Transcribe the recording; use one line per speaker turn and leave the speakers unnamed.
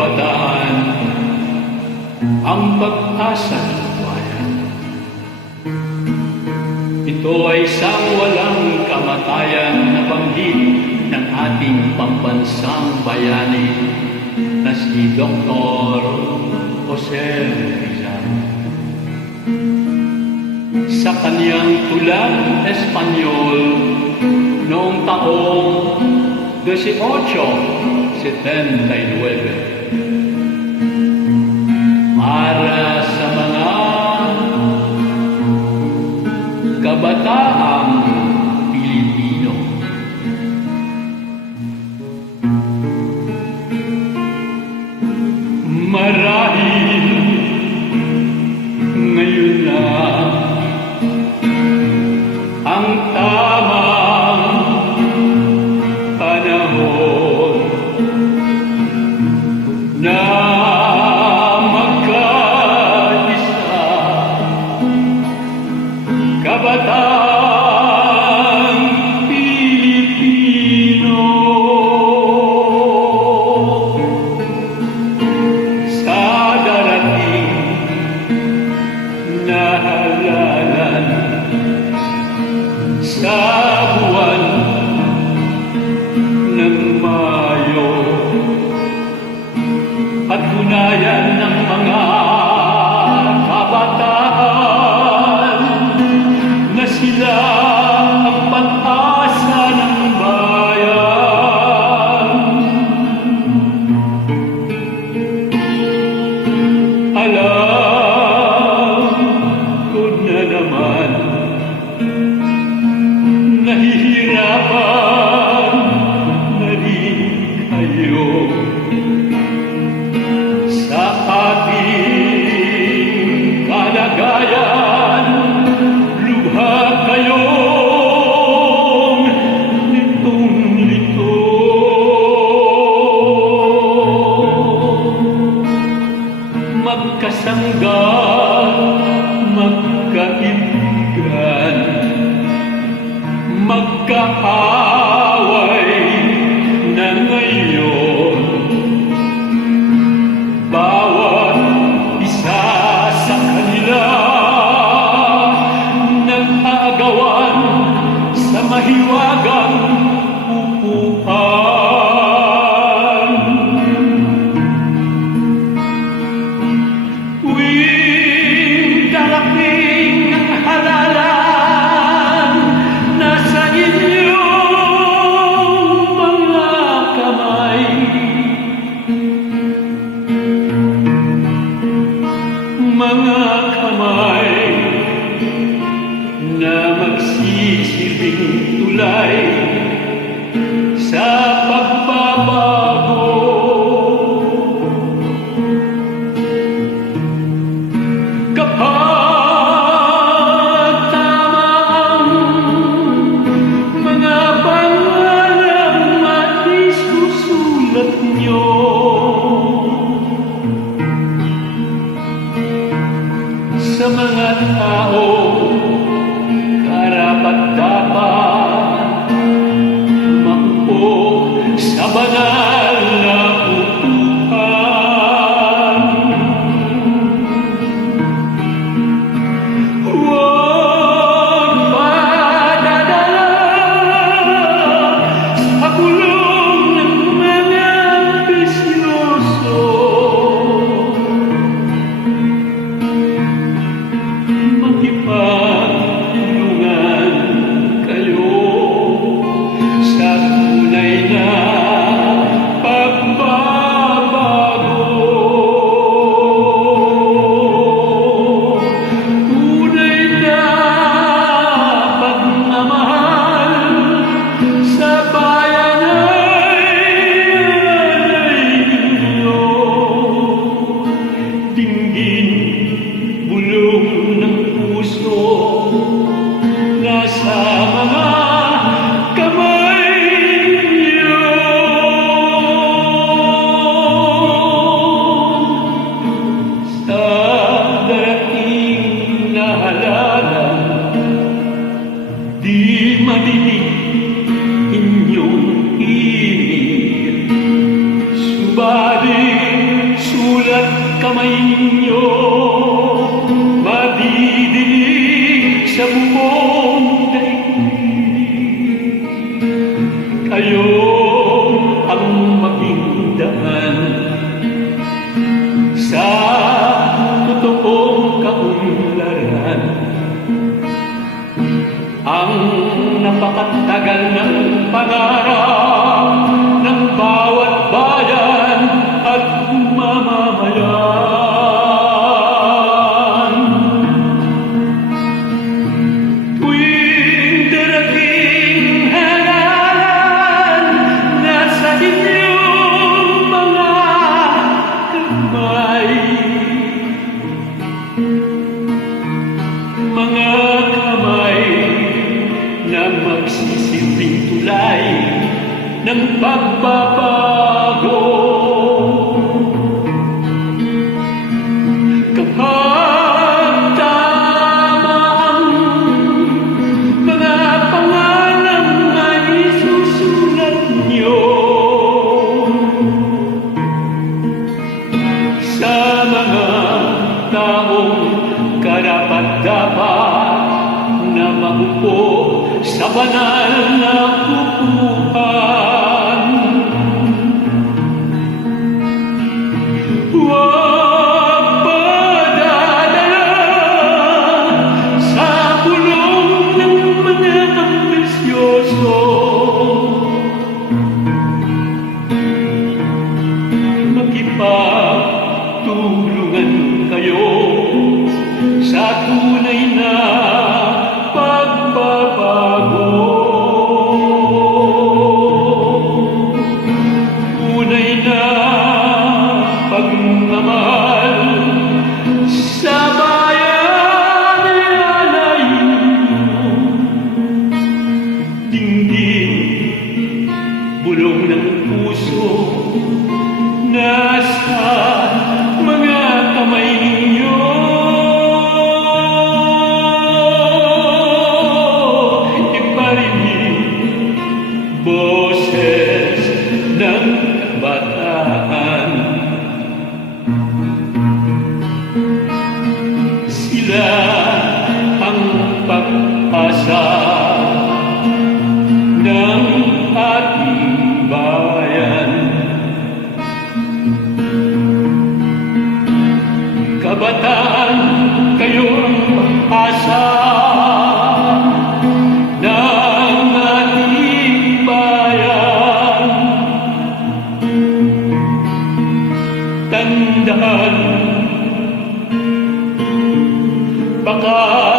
kabataan ang pag-asa ng bayan. Ito ay isang walang kamatayan na banggit ng ating pambansang bayani na si Dr. Jose Rizal. Sa kanyang tulang Espanyol noong taong 1879 para sa mga kabataang Pilipino. Marami Amen. liwagang pupuhan Tuwing darating ang halalan Nasa inyong mga kamay. Mga kamay na magsisilbing 在 niyo Madidinig sa ang maging daan Sa totoong kaunlaran. Ang napakatagal ng pangarap Mga kamay na magsisilbing tulay Ng pagbabago sa banal bulong ng puso Nasa mga kamay ninyo. Iparinig boses ng kabataan kabataan, kayo ang asa ng ating bayan. Tandaan, baka